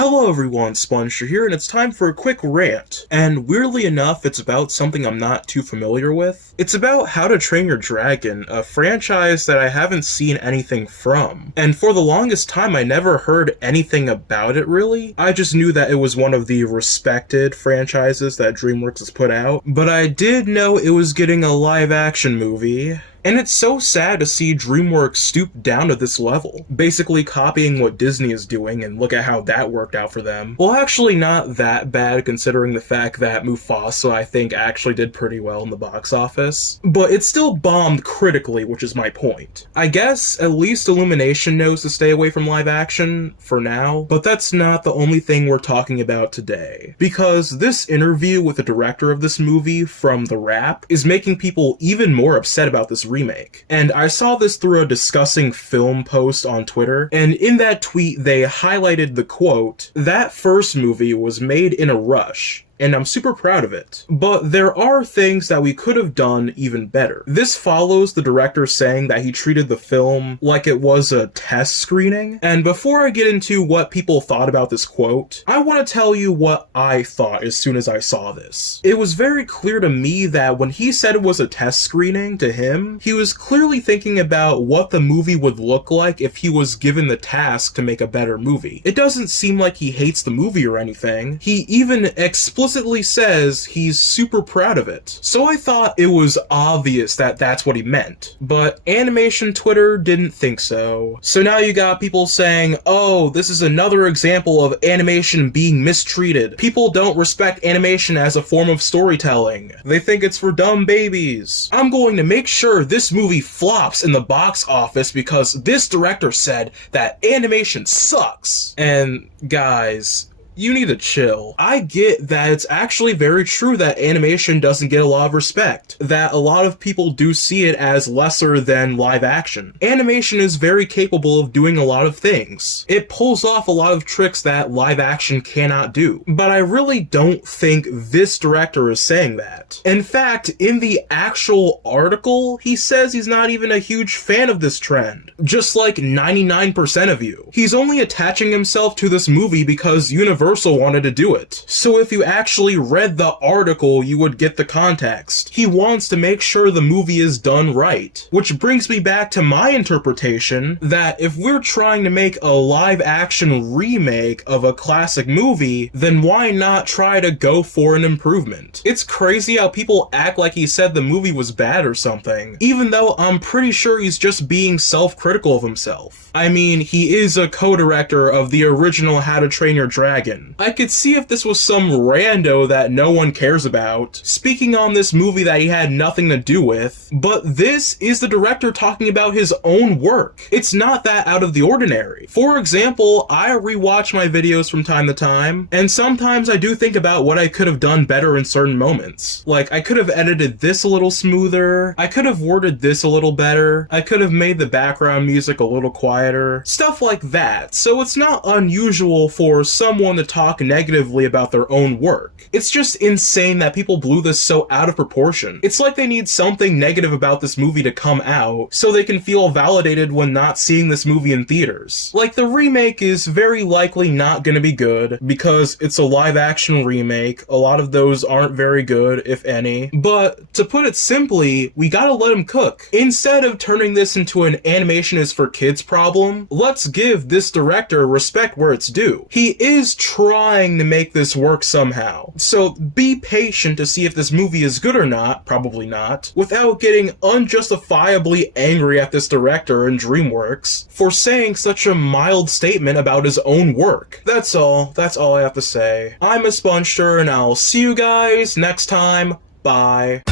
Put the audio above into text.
Hello everyone, spongestur here, and it's time for a quick rant. And weirdly enough, it's about something I'm not too familiar with. It's about How to Train Your Dragon, a franchise that I haven't seen anything from. And for the longest time, I never heard anything about it really. I just knew that it was one of the respected franchises that DreamWorks has put out. But I did know it was getting a live-action movie. And it's so sad to see DreamWorks stoop down to this level, basically copying what Disney is doing, and look at how that worked out for them. Well, actually not that bad considering the fact that Mufasa, I think, actually did pretty well in the box office. But it still bombed critically, which is my point. I guess at least Illumination knows to stay away from live action, for now, but that's not the only thing we're talking about today. Because this interview with the director of this movie from The Wrap is making people even more upset about this remake. And I saw this through a discussing film post on Twitter, and in that tweet they highlighted the quote, "That first movie was made in a rush, and I'm super proud of it. But there are things that we could have done even better." This follows the director saying that he treated the film like it was a test screening. And before I get into what people thought about this quote, I want to tell you what I thought as soon as I saw this. It was very clear to me that when he said it was a test screening to him, he was clearly thinking about what the movie would look like if he was given the task to make a better movie. It doesn't seem like he hates the movie or anything. He even explicitly says he's super proud of it. So I thought it was obvious that that's what he meant. But animation Twitter didn't think so. So now you got people saying, oh, this is another example of animation being mistreated. People don't respect animation as a form of storytelling. They think it's for dumb babies. I'm going to make sure this movie flops in the box office because this director said that animation sucks. And guys, you need to chill. I get that it's actually very true that animation doesn't get a lot of respect, that a lot of people do see it as lesser than live action. Animation is very capable of doing a lot of things. It pulls off a lot of tricks that live action cannot do. But I really don't think this director is saying that. In fact, in the actual article, he says he's not even a huge fan of this trend. Just like 99% of you. He's only attaching himself to this movie because Universal wanted to do it. So if you actually read the article, you would get the context. He wants to make sure the movie is done right. Which brings me back to my interpretation that if we're trying to make a live action remake of a classic movie, then why not try to go for an improvement? It's crazy how people act like he said the movie was bad or something, even though I'm pretty sure he's just being self-critical of himself. I mean, he is a co-director of the original How to Train Your Dragon. I could see if this was some rando that no one cares about, speaking on this movie that he had nothing to do with, but this is the director talking about his own work. It's not that out of the ordinary. For example, I rewatch my videos from time to time, and sometimes I do think about what I could have done better in certain moments. Like, I could have edited this a little smoother, I could have worded this a little better, I could have made the background music a little quieter, stuff like that. So it's not unusual for someone to talk negatively about their own work. It's just insane that people blew this so out of proportion. It's like they need something negative about this movie to come out so they can feel validated when not seeing this movie in theaters. Like, the remake is very likely not gonna be good because it's a live action remake. A lot of those aren't very good, if any. But to put it simply, we gotta let him cook. Instead of turning this into an animation is for kids problem, let's give this director respect where it's due. He is trying to make this work somehow. So be patient to see if this movie is good or not, probably not, without getting unjustifiably angry at this director and DreamWorks for saying such a mild statement about his own work. That's all I have to say. I'm a spongestur, and I'll see you guys next time. Bye.